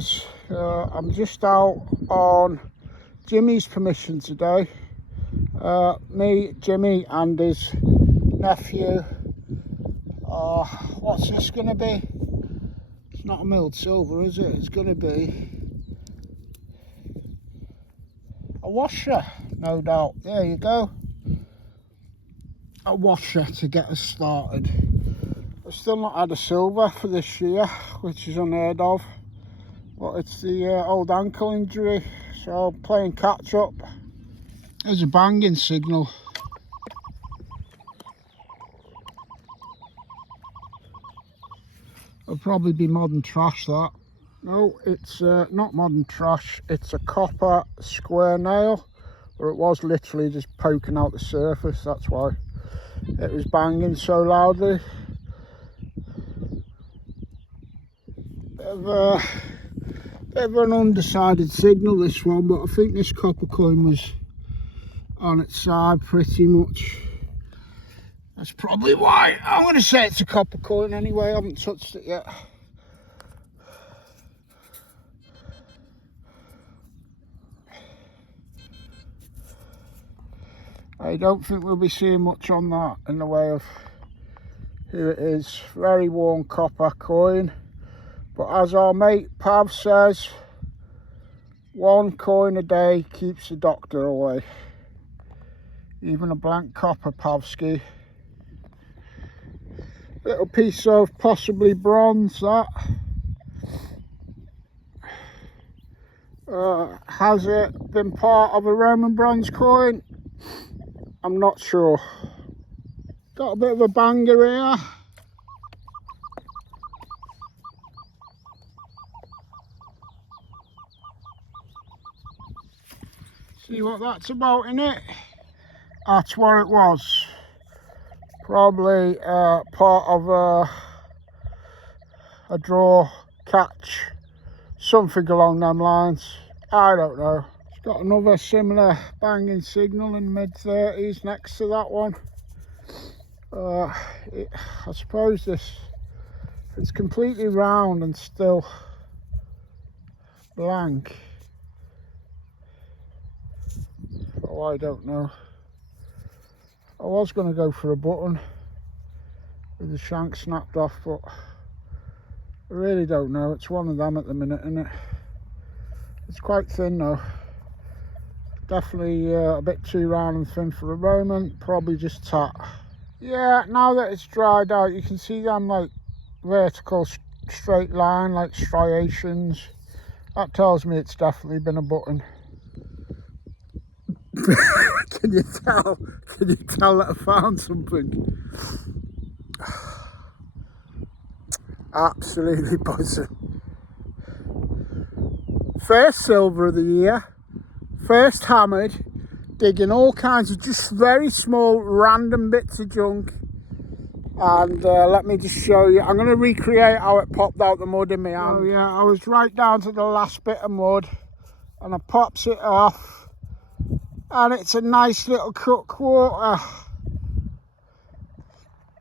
guys, I'm just out on Jimmy's permission today. Me, Jimmy and his nephew. What's this going to be? It's not a milled silver, is it? It's going to be a washer, no doubt. There you go. A washer to get us started. I've still not had a silver for this year, which is unheard of. But it's the old ankle injury, so playing catch up. There's a banging signal. It'll probably be modern trash, that. No, it's not modern trash. It's a copper square nail, or it was literally just poking out the surface. That's why it was banging so loudly. Bit of an undecided signal, this one, but I think this copper coin was on its side pretty much. That's probably why. I'm going to say it's a copper coin anyway. I haven't touched it yet. I don't think we'll be seeing much on that in the way of who it is. Very worn copper coin. But as our mate Pav says, one coin a day keeps the doctor away. Even a blank copper, Pavsky. Little piece of possibly bronze, that. Has it been part of a Roman bronze coin? I'm not sure. Got a bit of a banger here. See what that's about, innit? That's what it was. Probably part of a draw, catch, something along them lines. I don't know. It's got another similar banging signal in the mid-30s next to that one. I suppose it's completely round and still blank. Oh, I don't know. I was going to go for a button with the shank snapped off, but I really don't know. It's one of them at the minute, isn't it? It's quite thin though. Definitely a bit too round and thin for a Roman. Probably just tat. Yeah, now that it's dried out, you can see them like vertical straight line, like striations. That tells me it's definitely been a button. Can you tell? Can you tell that I found something? Absolutely buzzing. First silver of the year. First hammered. Digging all kinds of just very small random bits of junk. And let me just show you. I'm going to recreate how it popped out the mud in my hand. Oh yeah, I was right down to the last bit of mud. And I pops it off. And it's a nice little cut quarter.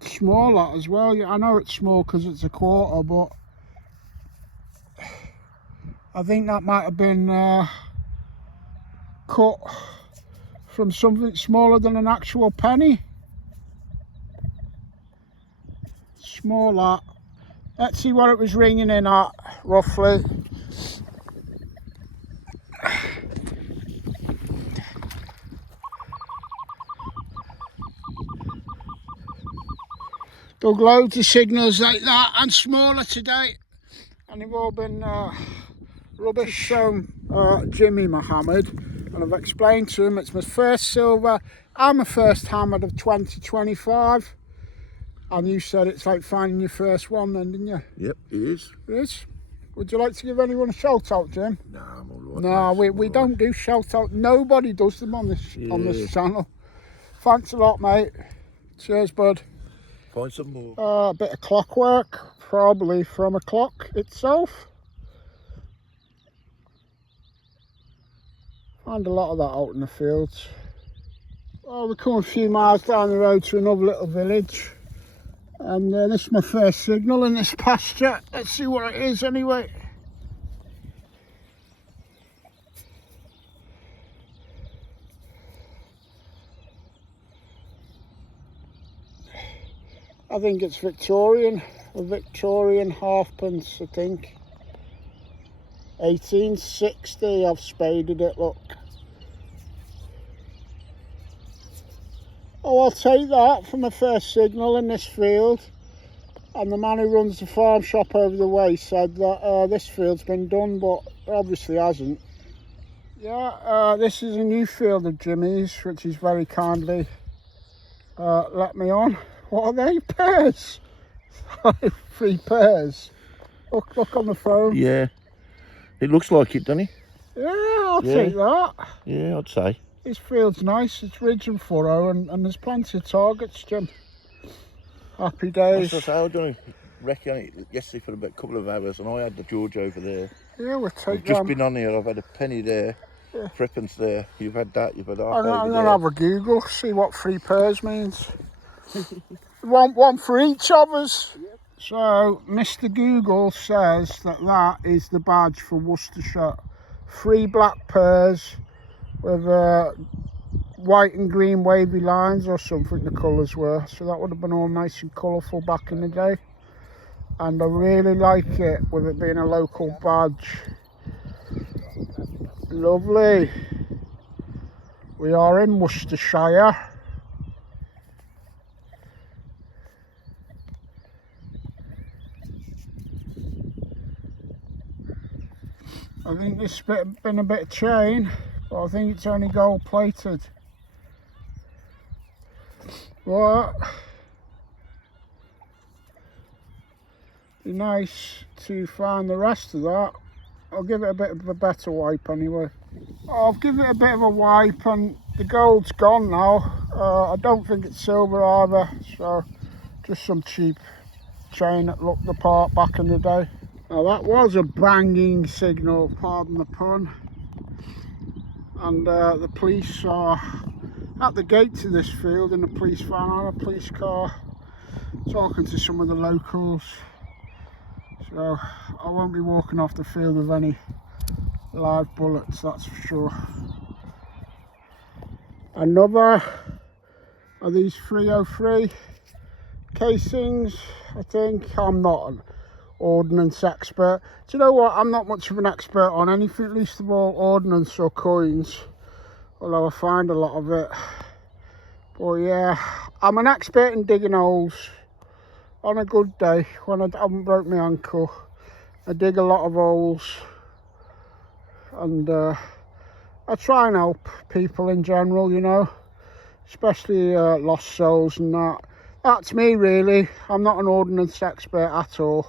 Small lot as well. Yeah, I know it's small because it's a quarter, but I think that might have been cut from something smaller than an actual penny. Small lot. Let's see what it was ringing in at, roughly. Dug loads of signals like that and smaller today, and they've all been rubbish. Shown Jimmy Mohammed, and I've explained to him it's my first silver and my first hammered of 2025. And you said it's like finding your first one then, didn't you? Yep, it is. It is. Would you like to give anyone a shout out, Jim? No, I'm all right. No, we don't do shout out. Nobody does them on this channel. Thanks a lot, mate. Cheers, bud. Find some more. A bit of clockwork, probably from a clock itself. Find a lot of that out in the fields. Well, we come a few miles down the road to another little village. And this is my first signal in this pasture. Let's see what it is anyway. I think it's Victorian, a Victorian halfpence, I think. 1860, I've spaded it, look. Oh, I'll take that for my first signal in this field. And the man who runs the farm shop over the way said that this field's been done, but obviously hasn't. Yeah, this is a new field of Jimmy's, which he's very kindly let me on. What are they? Pears? 3 pears. Look on the phone. Yeah. It looks like it, doesn't it? Yeah, I'll take that. Yeah, I'd say. This field's nice. It's ridge and furrow, and there's plenty of targets, Jim. Happy days. That's what I was doing. Wrecking it yesterday for about a couple of hours, and I had the George over there. Yeah, we'll take I've just been on here. I've had a penny there, threepence there. You've had that. You've had half over I'm there. going to have a Google, see what 3 pears means. one for each of us. Yep. So, Mr. Google says that is the badge for Worcestershire. 3 black pears with white and green wavy lines or something the colours were. So that would have been all nice and colourful back in the day. And I really like it with it being a local badge. Lovely. We are in Worcestershire. I think this bit been a bit of chain, but I think it's only gold plated. But be nice to find the rest of that. I'll give it a bit of a better wipe anyway. I'll give it a bit of a wipe, and the gold's gone now. I don't think it's silver either, so just some cheap chain that looked the part back in the day. Now that was a banging signal, pardon the pun. And the police are at the gate to this field in a police van or a police car, talking to some of the locals. So I won't be walking off the field with any live bullets, that's for sure. Another of these 303 casings, I think. I'm not an ordnance expert. Do you know what? I'm not much of an expert on anything, least of all ordnance or coins, although I find a lot of it. But yeah, I'm an expert in digging holes. On a good day, when I haven't broke my ankle, I dig a lot of holes, and I try and help people in general, you know, especially lost souls and that. That's me really. I'm not an ordnance expert at all.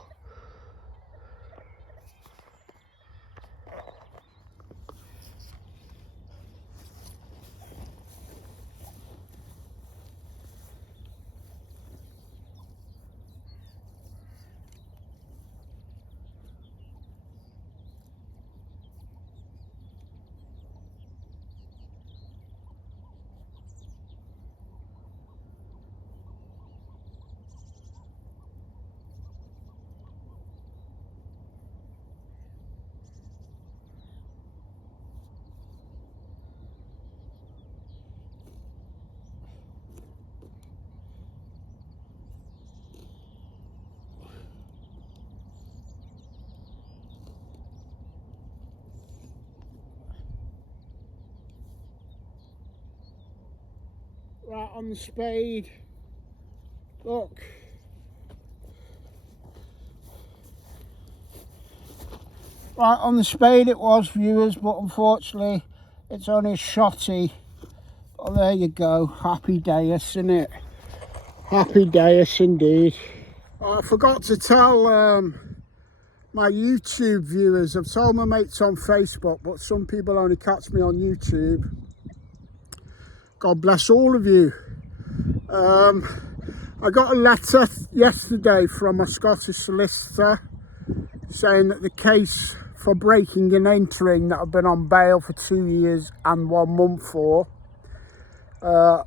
Right on the spade, look. Right on the spade it was, viewers, but unfortunately it's only a shotty. Oh, there you go, happy days, isn't it? Happy days indeed. I forgot to tell my YouTube viewers, I've told my mates on Facebook, but some people only catch me on YouTube. God bless all of you. I got a letter yesterday from a Scottish solicitor saying that the case for breaking and entering that I've been on bail for 2 years and 1 month for, the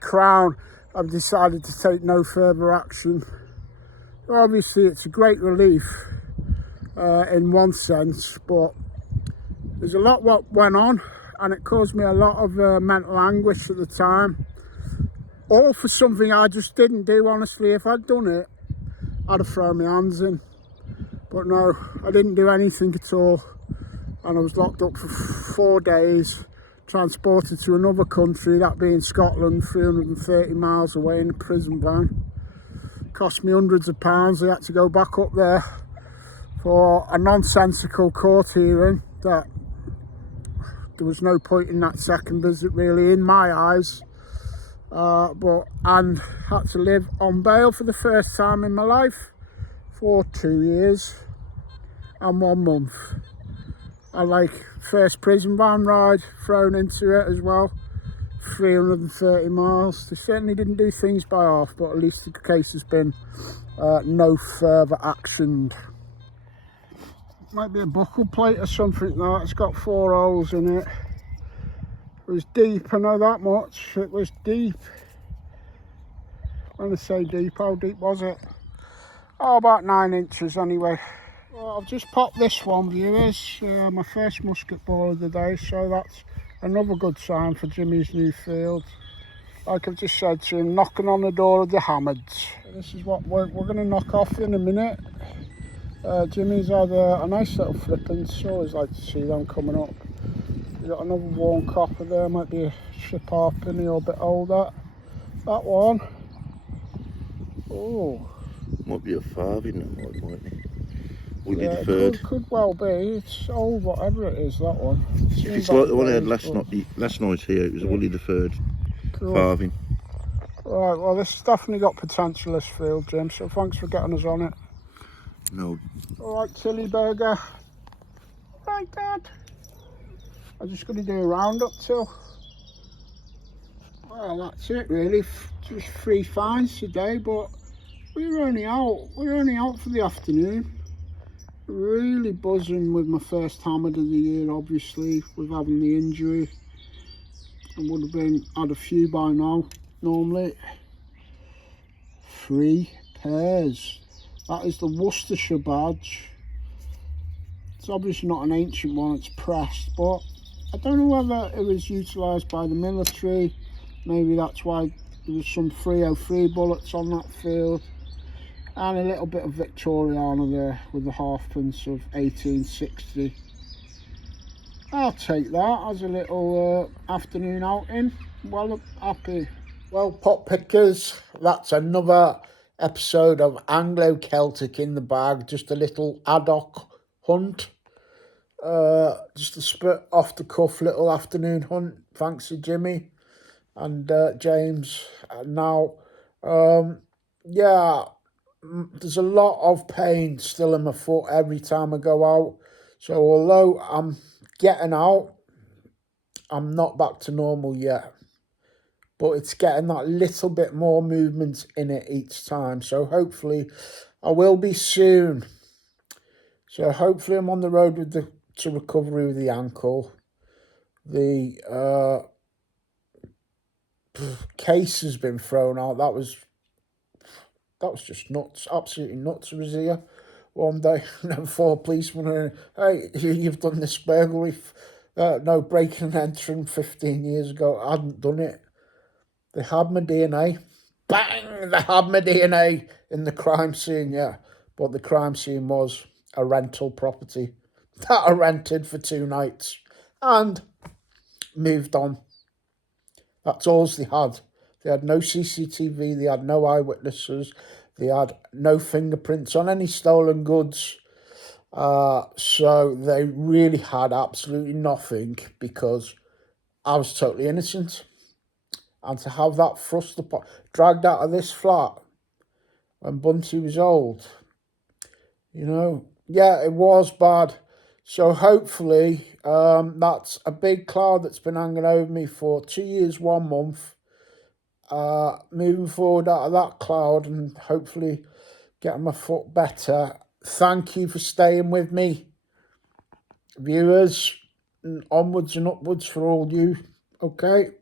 Crown have decided to take no further action. Obviously it's a great relief in one sense, but there's a lot what went on, and it caused me a lot of mental anguish at the time. all for something I just didn't do, honestly. If I'd done it, I'd have thrown my hands in. But no, I didn't do anything at all. And I was locked up for 4 days, transported to another country, that being Scotland, 330 miles away in a prison van. Cost me hundreds of pounds. I had to go back up there for a nonsensical court hearing that there was no point in that second visit, really, in my eyes. And had to live on bail for the first time in my life for 2 years and 1 month. And like, first prison van ride thrown into it as well, 330 miles. They certainly didn't do things by half, but at least the case has been no further actioned. Might be a buckle plate or something though. It's got 4 holes in it. It was deep, I know that much. It was deep. When I say deep, how deep was it? Oh, about 9 inches anyway. Well, I've just popped this one, viewers. My first musket ball of the day, so that's another good sign for Jimmy's new field. Like I've just said to him, knocking on the door of the Hammards. This is what we're going to knock off in a minute. Jimmy's had a nice little flippance. Always like to see them coming up. We've got another worn copper there, might be a ship harpenny or a bit older. That one. Oh. Might be a farthing, that might be. We did Yeah, a third. Could well be. It's old, whatever it is, that one. It's like the one I had last night here. It was only the third farthing. Right, well, this has definitely got potential, this field, Jim, so thanks for getting us on it. No. All right, Tilly Burger. Right, Dad. I'm just going to do a roundup till. Well, that's it, really. Just 3 finds today, but we were only out for the afternoon. Really buzzing with my first hammered of the year, obviously, with having the injury. I would have had a few by now, normally. 3 pairs. That is the Worcestershire badge. It's obviously not an ancient one, it's pressed, but I don't know whether it was utilised by the military. Maybe that's why there was some 303 bullets on that field. And a little bit of Victoriana there with the halfpence of 1860. I'll take that as a little afternoon outing. Well, happy. Well, pot pickers, that's another episode of Anglo Celtic in the bag. Just a little ad hoc hunt. Just a spit off the cuff little afternoon hunt. Thanks to Jimmy and James. And now, yeah. There's a lot of pain still in my foot every time I go out. So although I'm getting out, I'm not back to normal yet. But it's getting that little bit more movement in it each time. So hopefully I will be soon. So hopefully I'm on the road to recovery with the ankle. The case has been thrown out. That was just nuts, absolutely nuts. I was here one day and 4 policemen and, hey, you've done this burglary, no, breaking and entering 15 years ago. I hadn't done it. They had my DNA. Bang! They had my DNA in the crime scene, yeah. But the crime scene was a rental property that I rented for 2 nights and moved on. That's all they had. They had no CCTV, they had no eyewitnesses, they had no fingerprints on any stolen goods. So they really had absolutely nothing because I was totally innocent. And to have that thrust dragged out of this flat when Bunty was old, you know, yeah, it was bad. So hopefully that's a big cloud that's been hanging over me for 2 years, 1 month. Moving forward out of that cloud and hopefully getting my foot better. Thank you for staying with me, viewers, and onwards and upwards for all you. Okay.